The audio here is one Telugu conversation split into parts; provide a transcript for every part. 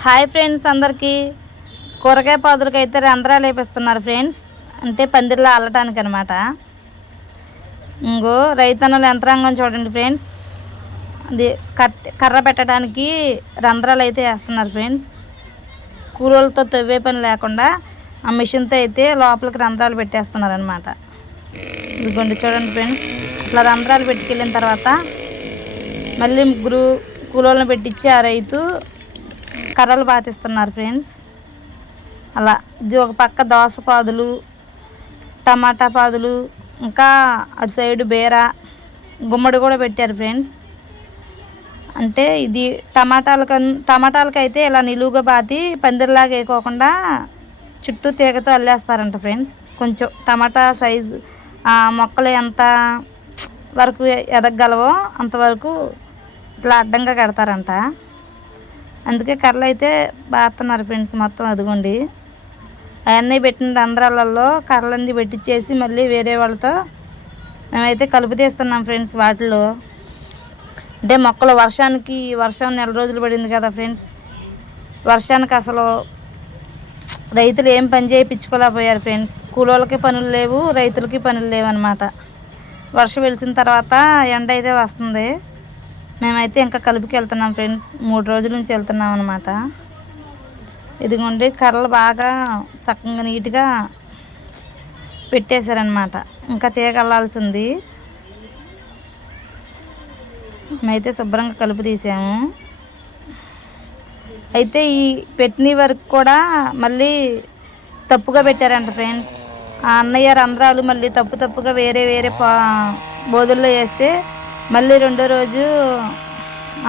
హాయ్ ఫ్రెండ్స్, అందరికీ కూరగాయ పాదులకి అయితే రంధ్రాలు వేపిస్తున్నారు ఫ్రెండ్స్. అంటే పందిరిలో అల్లటానికి అనమాట. ఇంకో రైతన్నల యంత్రాంగం చూడండి ఫ్రెండ్స్. అది కర్ర పెట్టడానికి రంధ్రాలు అయితే వేస్తున్నారు ఫ్రెండ్స్. కూలోళ్ళతో తవ్వే పని లేకుండా ఆ మిషన్తో అయితే లోపలికి రంధ్రాలు పెట్టేస్తున్నారు అనమాట. ఇదిగోండి చూడండి ఫ్రెండ్స్. అట్లా రంధ్రాలు పెట్టుకెళ్ళిన తర్వాత మళ్ళీ ముగ్గురు కూలోళ్ళని పెట్టించి ఆ రైతు కర్రలు పాతిస్తున్నారు ఫ్రెండ్స్. అలా ఇది ఒక పక్క దోస పాదులు, టమాటా పాదులు, ఇంకా అటు సైడు బీర, గుమ్మడి కూడా పెట్టారు ఫ్రెండ్స్. అంటే ఇది టమాటాలకైతే ఇలా నిలువుగా పాతి పందిరిలాగా వేయకోకుండా చుట్టూ తీగతో అల్లేస్తారంట ఫ్రెండ్స్. కొంచెం టమాటా సైజు ఆ మొక్కలు ఎంత వరకు ఎదగలవో అంతవరకు ఇట్లా అడ్డంగా కడతారంట. అందుకే కర్రలు అయితే బాతున్నారు ఫ్రెండ్స్. మొత్తం అదిగోండి అవన్నీ పెట్టిన రంధ్రాలలో కర్రలన్నీ పెట్టించేసి మళ్ళీ వేరే వాళ్ళతో మేమైతే కలుపు తీస్తున్నాం ఫ్రెండ్స్. వాటిలో అంటే మొక్కలు వర్షం నెల రోజులు పడింది కదా ఫ్రెండ్స్. వర్షానికి అసలు రైతులు ఏం పని చేయించుకోలేకపోయారు ఫ్రెండ్స్. కూలోళ్ళకి పనులు లేవు, రైతులకి పనులు లేవు అనమాట. వర్షం వెలిసిన తర్వాత ఎండ అయితే వస్తుంది. మేమైతే ఇంకా కలుపుకి వెళ్తున్నాం ఫ్రెండ్స్. 3 రోజుల నుంచి వెళ్తున్నాం అనమాట. ఇదిగోండి కర్రలు బాగా చక్కగా నీట్గా పెట్టేశారనమాట. ఇంకా తీగల్లాల్సింది. మేమైతే శుభ్రంగా కలుపు తీసాము. అయితే ఈ పెట్టిన వరకు కూడా మళ్ళీ తప్పుగా పెట్టారంట ఫ్రెండ్స్. ఆ అన్నయ్య రంధ్రాలు మళ్ళీ తప్పుగా వేరే బోధుల్లో వేస్తే మళ్ళీ రెండో రోజు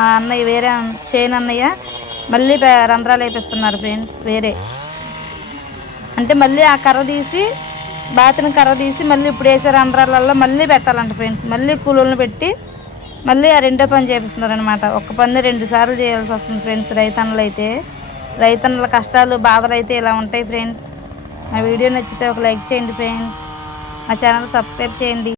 ఆ అన్నయ్య వేరే అన్నయ్య మళ్ళీ రంధ్రాలు వేపిస్తున్నారు ఫ్రెండ్స్. వేరే అంటే మళ్ళీ ఆ బాతిన కర్ర తీసి మళ్ళీ ఇప్పుడు వేసే రంధ్రాలలో మళ్ళీ పెట్టాలంట ఫ్రెండ్స్. మళ్ళీ కూలోళ్ళని పెట్టి మళ్ళీ ఆ రెండో పని చేపిస్తున్నారు అనమాట. ఒక పని 2 సార్లు చేయాల్సి వస్తుంది ఫ్రెండ్స్. రైతన్నల కష్టాలు బాధలు అయితే ఇలా ఉంటాయి ఫ్రెండ్స్. నా వీడియో నచ్చితే ఒక లైక్ చేయండి ఫ్రెండ్స్. మా ఛానల్ సబ్స్క్రైబ్ చేయండి.